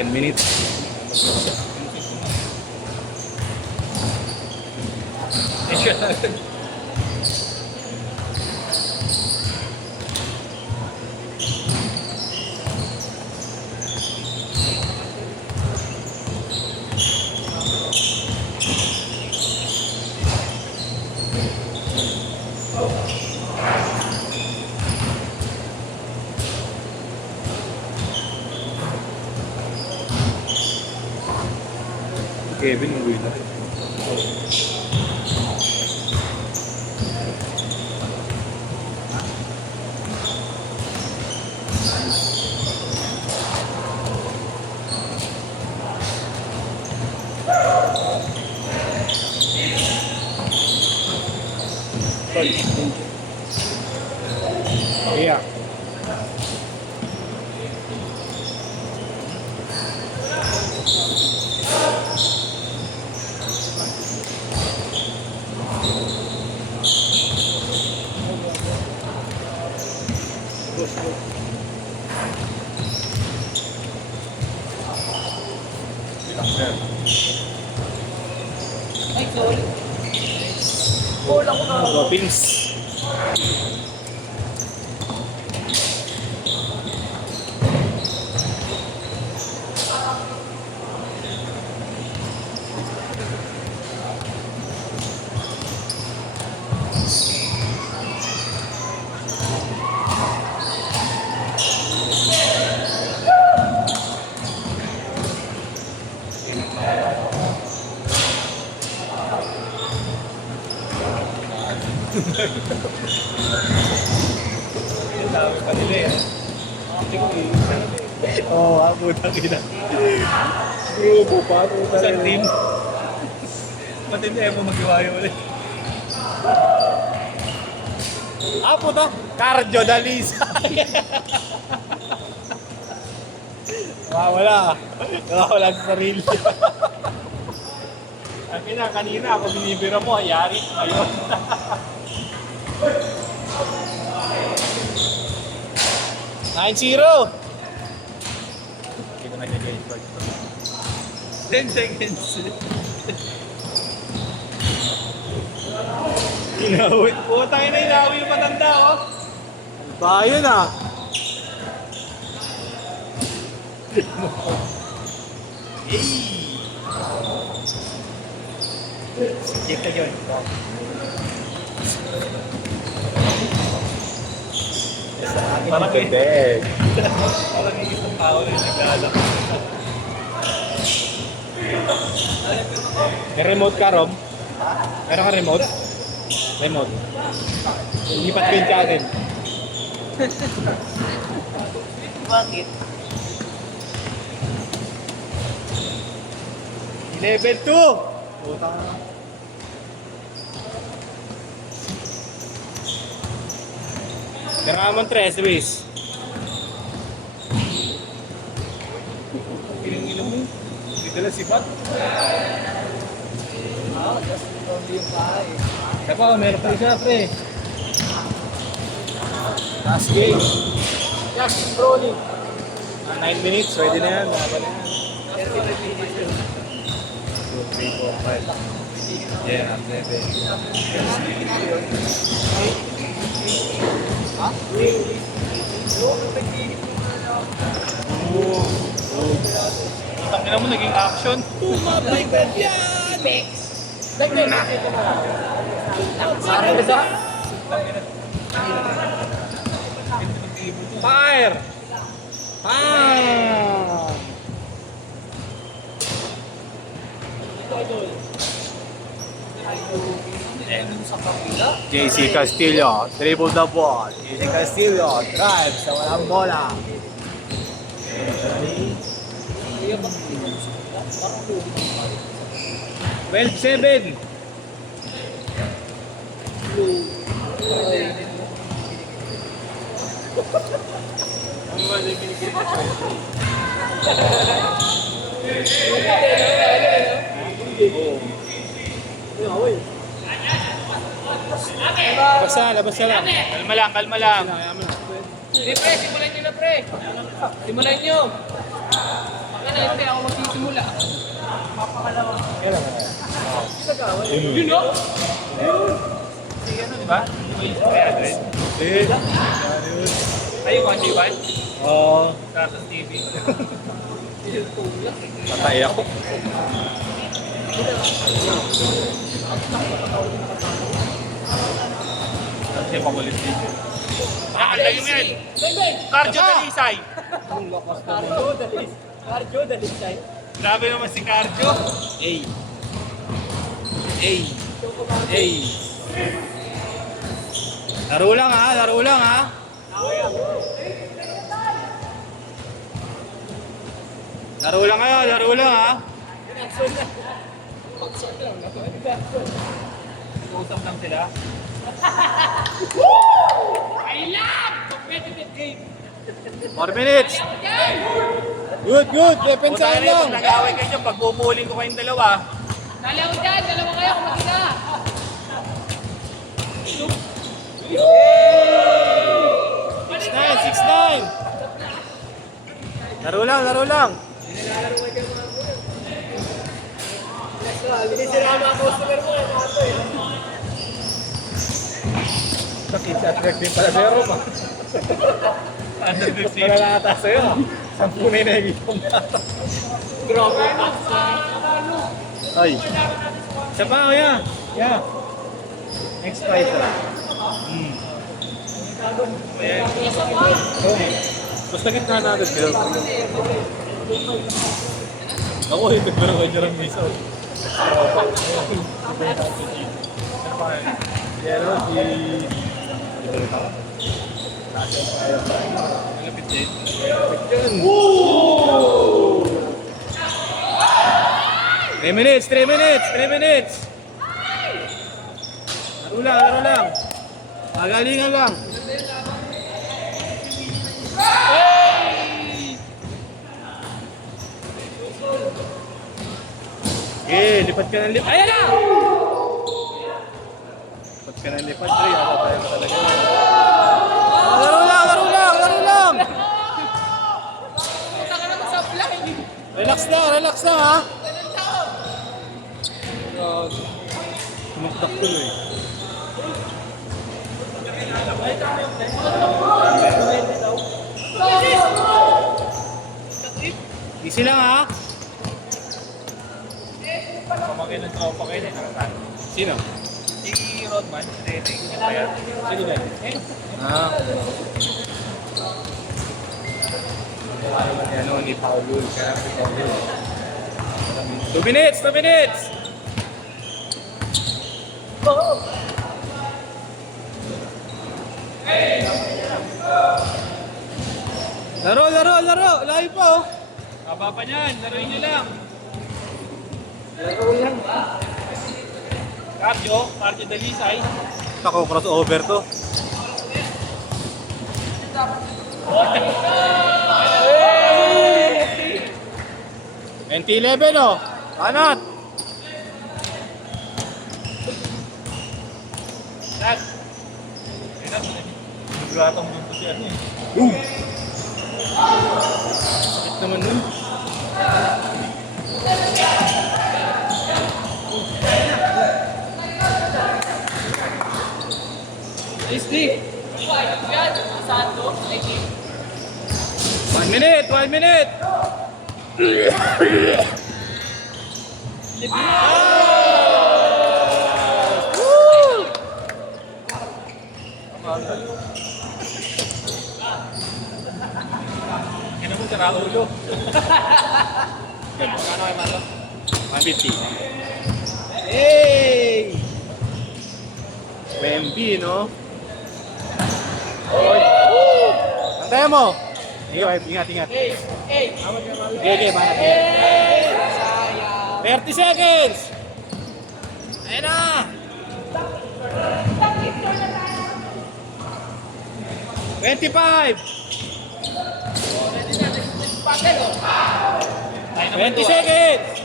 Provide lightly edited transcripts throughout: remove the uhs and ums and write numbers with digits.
10 minutes. Kevin, umuwi na. Iya. Ay, sorry. Kulang ko na. Toppings. Yung dami pa nila eh. Oo, putang ina. Grupo pa, Isang team. Matindi mo mag-iwayo ulit. Puta! Cardio Dalisa! Nawawala. Nawawala sa sarili. Ang kanina ako binibira mo, yari. Ayun. Nine 0. Hindi ko nag-game first. 10 seconds. Inawit. Putang ina, inawi yung matanda, oh. Bayan ah. Check ka yun. Parang yung bed. parang yung isang tao na yung naglalak. May remote ka, Rom? Meron ka remote? Remote. Lipat ko yung channel. Bakit? Level 2! Puta ka. Ramon 3, Luis. Ilang mo? Hindi dala si Bat. Just yung bahay. Kaya meron pa siya, pre. Last game. Yes, rolling. 9 minutes, pwede na yan. Laban na yan. 35 minutes yun. 2, 3, 4, 5. Yeah, 7. Ha? Ang ina mo, naging action. Tumabay ka dyan! Fire! JC Castillo, dribble the ball. JC Castillo, drive sa walang bola. 12-7. Labas na lang. Kalma lang. Hindi, pre, simulan nyo na, pre. Simulan nyo. Siyempre ako magsisimula. Kailan ka? You know? Si ano, di ba? May address. Ayun, kung di ba? Oo. Cartoon TV. Patay ako. Kasi pakulit dito. Nakalagay mo yan. Cardio Dalisay. Cardio, dalisay. Grabe naman si Cardio. Ay. Ay. Ay. Laro lang ha, laro lang ha. Laro lang kayo, laro lang ha. Usap lang sila. I love competitive game. 4 minutes. Good, good. Punta Depensahan rin, lang. pag nag-away kayo dyan, pag pupulin ko kayong dalawa. Dalawa dyan, dalawa kayo kung mag-ina. 6-9, 6-9. Laro lang, laro lang. Sakit sa track din pala sa Europa. Under the seat. Wala na ata sa'yo. 10 na yung nakikita mo ata. Grabe. Ay. Isa pa, kuya. Yeah. Next fight. Basta gitna natin kayo. Ako, ito pero kanya ng miso. Yan o, si... Malapit din. Yan. 3 minutes, 3 minutes, 3 minutes. Laro lang, laro lang. Magalingan lang. Okay, lipat ka ng lipat. Ayan na! Lipat ka ng lipat, Dre. Ako tayo pa talaga. Laro lang, laro lang, laro lang. Punta ka naman sa fly. Relax na ha. Tumaktak tuloy. Easy lang ha. Pamagay ng tropa kayo din. Nakasal. Sino? Si Rodman, si Dating. Kaya, Sino ba? Ah. Ano ni Paul? Kaya si Paul. 2 minutes, 2 minutes. Laro, laro, laro. Layo pa oh. haba pa niyan. Laruin niyo lang. Cardio Dalisay. Ako, crossover to. NT11 oh. Anot. Dad. Nagratang doon po siya eh. Boom. Sakit naman nun. Leslie. Yan, Santo. 1 minute, 1 minute. Kaya mo sira ulo. Magkano kay Marlo? 150. Hey! Wemby, no? Oy! Antay mo! Ingat, ingat. Hey, hey. Okay, banat. 30 seconds! Ayan na! $25! 20 seconds!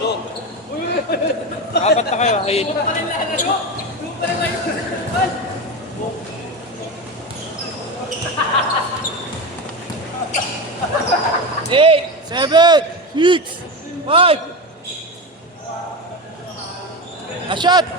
Apat na kayo. Ayun. Eight, 7, 6, 5. A shot!